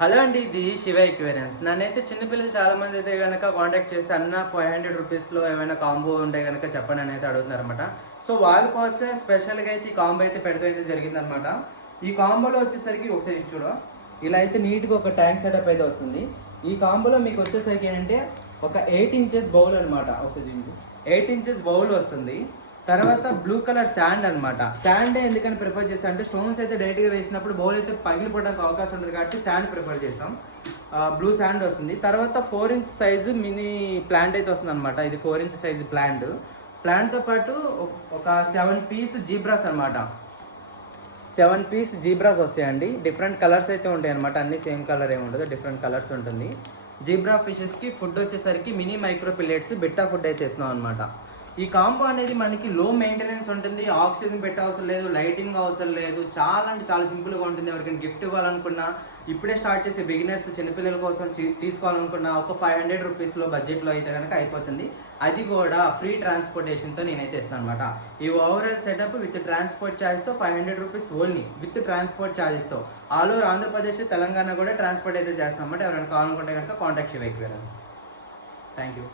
Hello అండి, ఇది శివ ఎక్వేరియన్స్. నన్నైతే చిన్నపిల్లలు చాలామంది అయితే కనుక కాంటాక్ట్ చేసి అన్న 500 రూపీస్లో ఏమైనా కాంబో ఉంటే కనుక చెప్పండి అని అయితే అడుగుతున్నారు అనమాట. సో వాళ్ళ కోసం స్పెషల్గా అయితే ఈ కాంబో అయితే పెడతా అయితే జరిగిందనమాట. ఈ కాంబోలో వచ్చేసరికి ఒకసారి చూడు, ఇలా అయితే నీట్గా ఒక ట్యాంక్ సెటప్ అయితే వస్తుంది. ఈ కాంబోలో మీకు వచ్చేసరికి ఏంటంటే ఒక 8 ఇంచెస్ బౌల్ అనమాట. ఒకసారి 8 ఇంచెస్ బౌల్ వస్తుంది. తర్వాత బ్లూ కలర్ శాండ్ అనమాట. శాండ్ ఎందుకని ప్రిఫర్ చేస్తాం అంటే స్టోన్స్ అయితే డైరెక్ట్గా వేసినప్పుడు బౌల్ అయితే పగిలిపోవడానికి అవకాశం ఉంటుంది కాబట్టి శాండ్ ప్రిఫర్ చేసాం. బ్లూ శాండ్ వస్తుంది. తర్వాత 4 ఇంచ్ సైజు మినీ ప్లాంట్ అయితే వస్తుంది అనమాట. ఇది 4 ఇంచ్ సైజు ప్లాంట్తో పాటు ఒక 7 పీస్ జీబ్రాస్ అనమాట. 7 పీస్ జీబ్రాస్ వస్తాయండి. డిఫరెంట్ కలర్స్ అయితే ఉంటాయి అనమాట. అన్ని సేమ్ కలర్ ఏమి ఉండదు, డిఫరెంట్ కలర్స్ ఉంటుంది. జీబ్రా ఫిషెస్కి ఫుడ్ వచ్చేసరికి మినీ మైక్రో పిల్లెట్స్ బిట్టా ఫుడ్ అయితే ఇస్తున్నాం అనమాట. ఈ కాంబో అనేది మనకి లో మెయింటెనెన్స్ ఉంటుంది. ఆక్సిజన్ పెట్టే అవసరం లేదు, లైటింగ్ అవసరం లేదు. చాలా అంటే చాలా సింపుల్గా ఉంటుంది. ఎవరికైనా గిఫ్ట్ ఇవ్వాలనుకున్నా, ఇప్పుడే స్టార్ట్ చేసే బిగినర్స్ చిన్నపిల్లల కోసం తీసుకోవాలనుకున్నా ఒక 500 రూపీస్లో బడ్జెట్లో అయితే కనుక అయిపోతుంది. అది కూడా ఫ్రీ ట్రాన్స్పోర్టేషన్తో నేనైతే ఇస్తాను అనమాట. ఈ ఓవరాల్ సెటప్ విత్ ట్రాన్స్పోర్ట్ ఛార్జ్తో 500 రూపీస్ ఓన్లీ, విత్ ట్రాన్స్పోర్ట్ ఛార్జెస్తో. ఆల్ ఓవర్ ఆంధ్రప్రదేశ్, తెలంగాణ కూడా ట్రాన్స్పోర్ట్ అయితే చేస్తాం అనమాట. ఎవరైనా కావాలనుకుంటే కనుక కాంటాక్ట్ శివ ఎక్వేరియన్స్. Thank you.